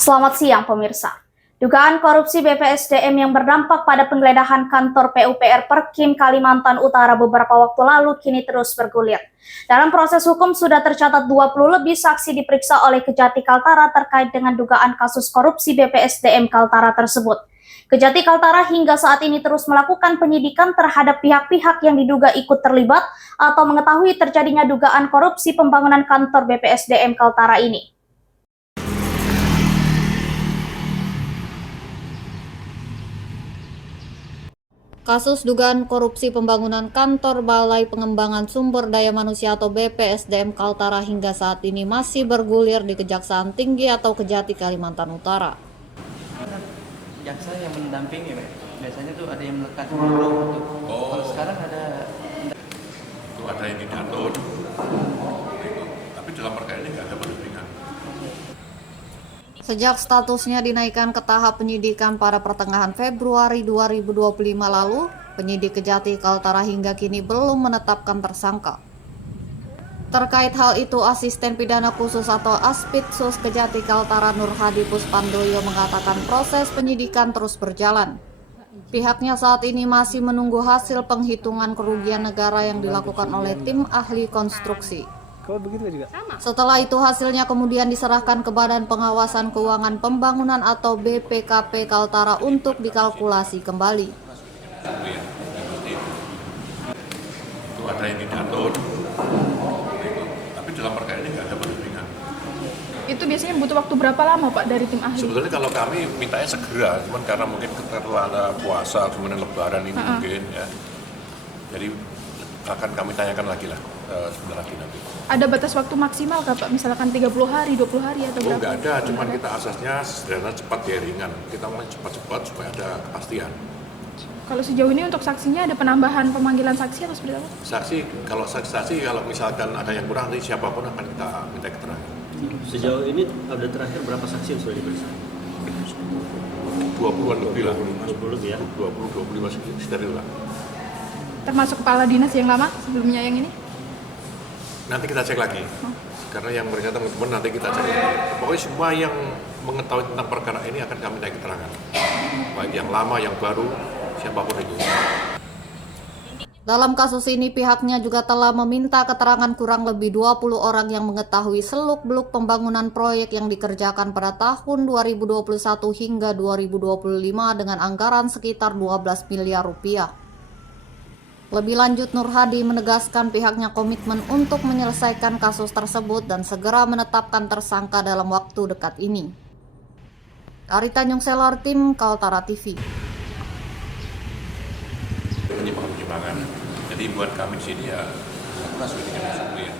Selamat siang pemirsa. Dugaan korupsi BPSDM yang berdampak pada penggeledahan kantor PUPR Perkim Kalimantan Utara beberapa waktu lalu kini terus bergulir. Dalam proses hukum sudah tercatat 20 lebih saksi diperiksa oleh Kejati Kaltara terkait dengan dugaan kasus korupsi BPSDM Kaltara tersebut. Kejati Kaltara hingga saat ini terus melakukan penyidikan terhadap pihak-pihak yang diduga ikut terlibat atau mengetahui terjadinya dugaan korupsi pembangunan kantor BPSDM Kaltara ini. Kasus dugaan korupsi pembangunan kantor Balai Pengembangan Sumber Daya Manusia atau BPSDM Kaltara hingga saat ini masih bergulir di Kejaksaan Tinggi atau Kejati Kalimantan Utara. Jaksa yang mendampingi, Pak. Biasanya tuh ada yang melekat dulu. Kalau sekarang ada yang diatur, tapi dalam perkara ini nggak ada pendampingan. Sejak statusnya dinaikkan ke tahap penyidikan pada pertengahan Februari 2025 lalu, penyidik Kejati Kaltara hingga kini belum menetapkan tersangka. Terkait hal itu, Asisten Pidana Khusus atau Aspidsus Kejati Kaltara Nur Hadi Puspandoyo mengatakan proses penyidikan terus berjalan. Pihaknya saat ini masih menunggu hasil penghitungan kerugian negara yang dilakukan oleh tim ahli konstruksi. Setelah itu hasilnya kemudian diserahkan ke Badan Pengawasan Keuangan Pembangunan atau BPKP Kaltara untuk dikalkulasi kembali. Itu ada yang diatur, tapi dalam perkara ini nggak ada pendampingan. Itu biasanya butuh waktu berapa lama Pak dari tim ahli? Sebetulnya kalau kami mintanya segera, cuman karena mungkin karena puasa kemudian Lebaran ini mungkin ya, jadi akan kami tanyakan lagi lah sebentar lagi nanti. Ada batas waktu maksimal kah Pak? Misalkan 30 hari, 20 hari atau berapa? Nggak ada, cuman kita asasnya sederhana, cepat, ya ringan. Kita mau cepat-cepat supaya ada kepastian. Kalau sejauh ini untuk saksinya ada penambahan pemanggilan saksi atau seperti apa? Saksi, kalau misalkan ada yang kurang, nanti siapapun akan kita minta keterangan. Sejauh ini ada terakhir berapa saksi yang sudah diperiksa? 20-an lebih lah. 20 lebih ya? 20-25 steril lah. Termasuk kepala dinas yang lama sebelumnya yang ini? Nanti kita cek lagi, karena yang mereka teman-teman nanti kita cek lagi. Pokoknya semua yang mengetahui tentang perkara ini akan kami naik keterangan. Baik yang lama, yang baru, siapapun itu. Dalam kasus ini pihaknya juga telah meminta keterangan kurang lebih 20 orang yang mengetahui seluk-beluk pembangunan proyek yang dikerjakan pada tahun 2021 hingga 2025 dengan anggaran sekitar 12 miliar rupiah. Lebih lanjut, Nur Hadi menegaskan pihaknya komitmen untuk menyelesaikan kasus tersebut dan segera menetapkan tersangka dalam waktu dekat ini. Ari Tanjung Selar, tim Kaltara TV. Penyimpangan. Jadi buat kami di sini ya, kita sudah dengan SOP ya.